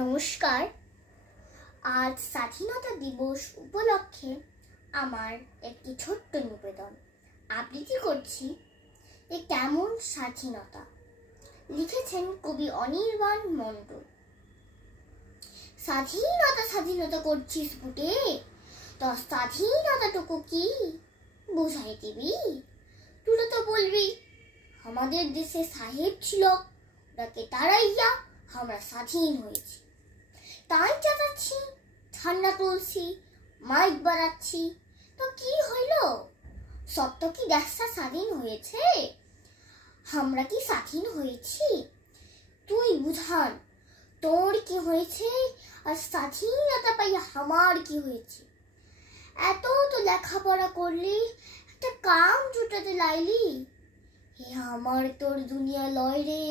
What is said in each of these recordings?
নমস্কার। আজ স্বাধীনতা দিবস উপলক্ষে আমার একটি ছোট্ট নিবেদন আবৃত্তি করছি। এ কেমন স্বাধীনতা, লিখেছেন কবি অনির্বাণ মণ্ডল। স্বাধীনতা স্বাধীনতা করছিস বুটে, তোর স্বাধীনতাটুকু কি বুঝাই দিবি? তোরা তো বলবি আমাদের দেশে সাহেব ছিল, ওটাকে তাড়াইয়া আমরা স্বাধীন হয়েছি, তাই চাটাচ্ছি, ঠান্ডা তুলছি, মাইক বাড়াচ্ছি। তো কি হইল? সত্য কি দেশটা স্বাধীন হয়েছে? আমরা কি স্বাধীন হয়েছি? তুই বুঝান, তোর কি হয়েছে আর স্বাধীনতা পাইয়া আমার কি হয়েছে? এত তো লেখাপড়া করলি, একটা কাম জুটাতে লাইলি। হে আমার তোর দুনিয়া লয় রে,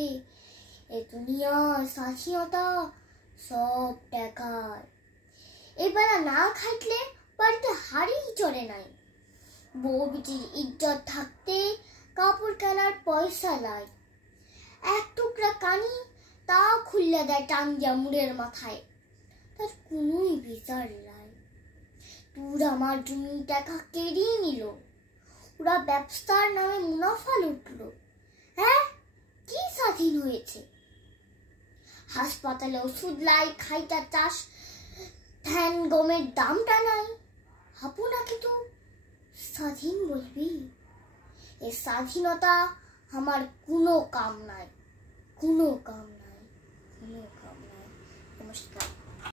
এ দুনিয়া স্বাধীনতা সব টাকার। এবেলা না খাইলে বাড়িতে হাড়ি চড়ে নাই। বউ বিটির ইজ্জত থাকতে কাপড় কেনার পয়সা লাই। এক টুকরা কানি তা খুললে দেয় টান দিয়া মুড়ের মাথায়, তার কোনোই বিচার নাই। তোর আমার জমি টাকা কেড়িয়ে নিল, ওরা ব্যবসার নামে মুনাফা লুটলো। হ্যাঁ, কি স্বাধীন হয়েছে? হাসপাতালে ওষুধ লাই, খাইটা চাষ, ধান গমের দামটা নাই। আপনাকে তো স্বাধীন বলবি? এ স্বাধীনতা আমার কোনো কাম নাই, কোনো কাম নাই, কোনো কাম নাই। নমস্কার।